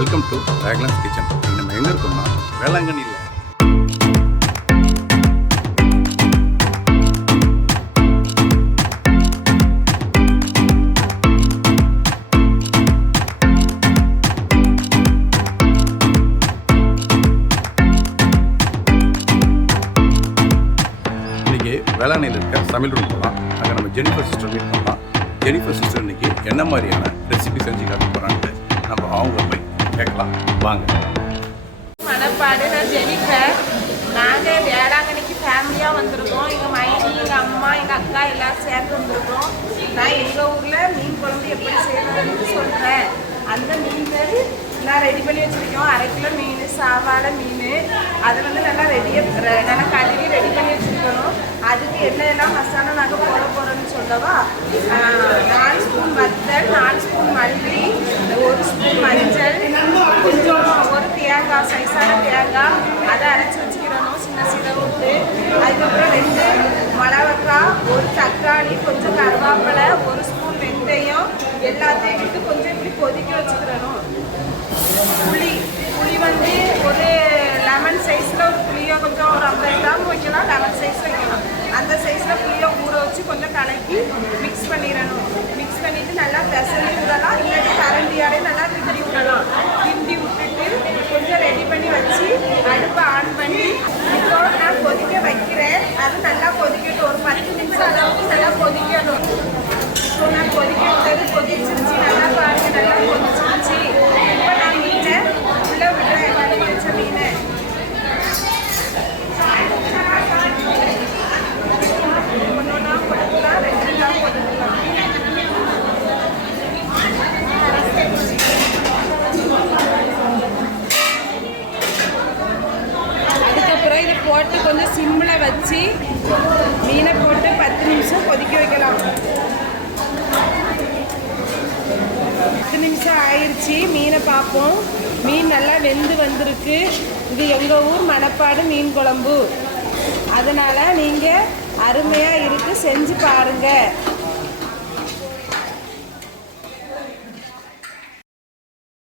Welcome to Raglannskitchen. நம்ம எங்கே இருக்கோம்னா வேளாங்கண்ணியில். இன்றைக்கி வேளாங்கண்ணியில் இருக்க சமையல் ரூம் போகலாம். அங்கே நம்ம ஜெனிஃபர் சிஸ்டர் மீட் பண்ணலாம். ஜெனிஃபர் சிஸ்டர் இன்றைக்கி என்ன மாதிரியான ரெசிபி செஞ்சு காட்ட போகிறான்ட்டு நம்ம அவங்க போய் கேட்கலாம் வாங்க. மணப்பாடு, நான் ஜெனிஃபர். நாங்கள் வேளாங்கண்ணிக்கு ஃபேமிலியாக வந்திருக்கோம். எங்கள் மைனி, எங்கள் அம்மா, எங்கள் அக்கா எல்லோரும் சேர்ந்து வந்திருக்கோம். நான் எங்கள் ஊரில் மீன் குழம்பு எப்படி செய்யறதுன்னு சொல்கிறேன். அந்த மீன்கள் நான் ரெடி பண்ணி வச்சுருக்கோம். 1/2 கிலோ மீன், சாவாடை மீன், அதை வந்து நல்லா நல்லா கழுவி ரெடி பண்ணி வச்சுருக்கணும். அதுக்கு என்னெல்லாம் மசாலா நாங்கள் போட போகிறோன்னு சொல்லவா. 4 ஸ்பூன் வத்தல், 4 ஸ்பூன் மல்லி, 1 ஸ்பூன் மஞ்சள், கொஞ்சம் ஒரு தேங்காய், சைஸான தேங்காய், அதை அரைச்சி வச்சுக்கிறணும் சின்ன விட்டு. அதுக்கப்புறம் 2 மிளகாய், 1 தக்காளி, கொஞ்சம் கருவேப்பிலை, 1 ஸ்பூன் வெந்தயம், எல்லாத்தையும் விட்டு கொஞ்சம் இப்படி கொதிக்க வச்சுக்கிறணும். புளி வந்து ஒரு லெமன் சைஸில் ஒரு புளியை கொஞ்சம் ஒரு 50 கிராம் வைக்கலாம், லெமன் சைஸ் வைக்கலாம். அந்த சைஸில் புளியை ஊற வச்சு கொஞ்சம் கலக்கி மிக்ஸ் பண்ணிடணும். மிக்ஸ் பண்ணிவிட்டு நல்லா பெசரி விடலாம், இல்லாட்டி கரண்டியாலே நல்லா கிண்டி விடலாம். கிண்டி விட்டுட்டு கொஞ்சம் ரெடி பண்ணி வச்சு அடுப்பை ஆன் பண்ணி இப்போ நான் கொதிக்க வைக்கிறேன். அது நல்லா கொதிக்கட்டும், ஒரு 10 நிமிஷம் அளவுக்கு நல்லா கொதிக்கணும். இப்போ நான் கொதிக்க விட்டது கொதிச்சிருச்சு, நல்லா பாருங்கள், நல்லா கொதிச்சிருச்சு. இப்போ நான் மீனை உள்ளே விடுறேன், கழுவி வச்ச மீனை. ஒன்றா கொதிக்கலாம், 2 நாள் கொதிக்கலாம். அதுக்கப்புறம் இதை போட்டு கொஞ்சம் சிம்மில் வச்சு மீனை போட்டு 10 நிமிஷம் கொதிக்க வைக்கலாம். 10 நிமிஷம் ஆயிடுச்சு. மீனை பார்ப்போம். மீன் நல்லா வெந்து வந்திருக்கு. இது எங்கள் ஊர் மணப்பாடு மீன் குழம்பு. அதனால் நீங்கள் அருமையாக இருக்குது, செஞ்சு பாருங்கள்.